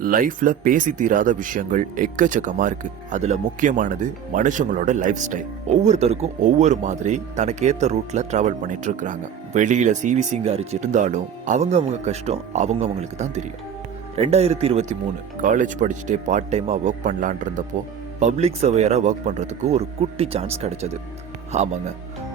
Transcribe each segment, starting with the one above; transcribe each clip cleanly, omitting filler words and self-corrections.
லைஃப்ல பேசி தீராத விஷயங்கள் எக்கச்சக்கமா இருக்கு. அதுல முக்கியமானது மனுஷங்களோட லைஃப் ஸ்டைல். ஒவ்வொருத்தருக்கும் ஒவ்வொரு மாதிரி தனக்கேத்த ரூட்ல டிராவல் பண்ணிட்டு இருக்காங்க. வெளியில சிவி சிங்காரிச்சு இருந்தாலும் அவங்க கஷ்டம் அவங்களுக்கு தான் தெரியும். 2023 காலேஜ் படிச்சுட்டே பார்ட் டைமா ஒர்க் பண்ணலான் இருந்தப்போ பப்ளிக் சர்வேயரா ஒர்க் பண்றதுக்கு ஒரு குட்டி சான்ஸ் கிடைச்சது. ஆமாங்க,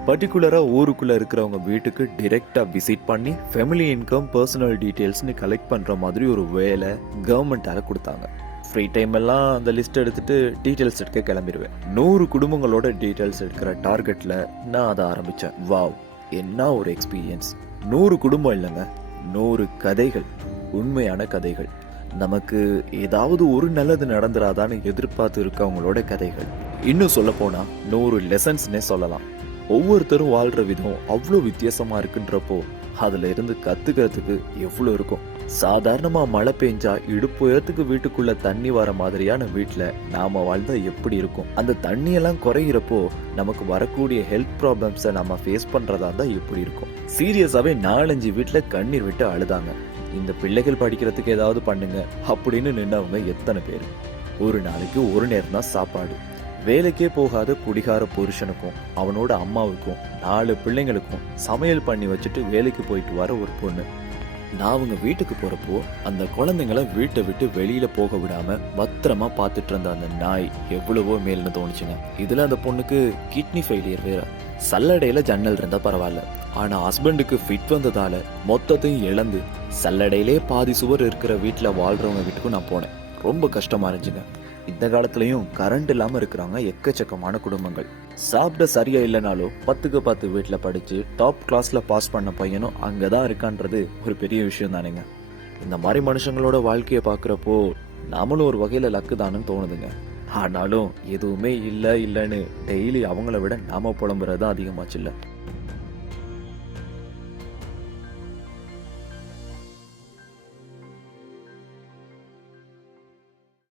பர்டிகுலரா ஊருக்குள்ள இருக்கிறவங்க வீட்டுக்கு டைரக்டா விசிட் பண்ணி ஃபேமிலி இன்கம், பர்சனல் டீடைல்ஸ்னு கலெக்ட் பண்ற மாதிரி ஒரு வேலை கவர்மெண்டால கொடுத்தாங்க. ஃப்ரீ டைம் எல்லாம் அந்த லிஸ்ட் எடுத்துட்டு டீடைல்ஸ் எடுக்க கிளம்பிடுவேன். 100 குடும்பங்களோட டீடைல்ஸ் எடுக்கிற டார்கெட்ல நான் அதை ஆரம்பிச்சேன். வாவ், என்ன ஒரு எக்ஸ்பீரியன்ஸ்! 100 குடும்பம் இல்லைங்க, 100 கதைகள், உண்மையான கதைகள். நமக்கு ஏதாவது ஒரு நல்லது நடந்துராதான்னு எதிர்பார்த்து இருக்கவங்களோட கதைகள். இன்னும் சொல்ல போனா 100 லெசன்ஸ்னே சொல்லலாம். ஒவ்வொருத்தரும் வாழ்ற விதம் அவ்வளோ வித்தியாசமா இருக்குன்றப்போ அதுல இருந்து கத்துக்கிறதுக்கு எவ்வளவு இருக்கும். சாதாரணமா மழை பெஞ்சா இடுப்பு உயரத்துக்கு வீட்டுக்குள்ள தண்ணி வர மாதிரியான வீட்டுல நாம வாழ்ந்தா எப்படி இருக்கும்? அந்த தண்ணி எல்லாம் குறையிறப்போ நமக்கு வரக்கூடிய ஹெல்த் ப்ராப்ளம்ஸை நம்ம ஃபேஸ் பண்றதா தான் எப்படி இருக்கும்? சீரியஸாவே 4-5 வீட்டுல கண்ணீர் விட்டு அழுதாங்க. இந்த பிள்ளைகள் படிக்கிறதுக்கு ஏதாவது பண்ணுங்க அப்படின்னு நின்னவங்க எத்தனை பேர்? ஒரு நாளைக்கு ஒரு நேரம் தான் சாப்பாடு. வேலைக்கே போகாத குடிகார புருஷனுக்கும் அவனோட அம்மாவுக்கும் 4 பிள்ளைங்களுக்கும் சமையல் பண்ணி வச்சுட்டு வேலைக்கு போயிட்டு வர ஒரு பொண்ணு. நான் அவங்க வீட்டுக்கு போறப்போ அந்த குழந்தைங்களை வீட்டை விட்டு வெளியில போக விடாம பத்திரமா பாத்துட்டு இருந்த அந்த நாய் எவ்வளவோ மேல்னு தோணுச்சுங்க. இதுல அந்த பொண்ணுக்கு கிட்னி ஃபெயிலியர் வேற. சல்லடையில ஜன்னல் இருந்தா பரவாயில்ல, ஆனா ஹஸ்பண்டுக்கு ஃபிட் வந்ததால மொத்தத்தையும் இழந்து சல்லடையிலே பாதி சுவர் இருக்கிற வீட்டுல வாழ்றவங்க வீட்டுக்கும் நான் போனேன். ரொம்ப கஷ்டமா இருந்துச்சுங்க. இந்த காலத்துலயும் கரண்ட் இல்லாம இருக்கிறாங்க எக்கச்சக்கமான குடும்பங்கள். சாப்பிட சரியா இல்லைனாலும் 10க்கு 10 வீட்டுல படிச்சு டாப் கிளாஸ்ல பாஸ் பண்ண பையனும் அங்கதான் இருக்கான்றது ஒரு பெரிய விஷயம் தானுங்க. இந்த மாதிரி மனுஷங்களோட வாழ்க்கைய பாக்குறப்போ நாமளும் ஒரு வகையில லக்கு தானுன்னு தோணுதுங்க. ஆனாலும் எதுவுமே இல்லைன்னு டெய்லி அவங்கள விட நாம புலம்புறதுதான் அதிகமாச்சு இல்ல.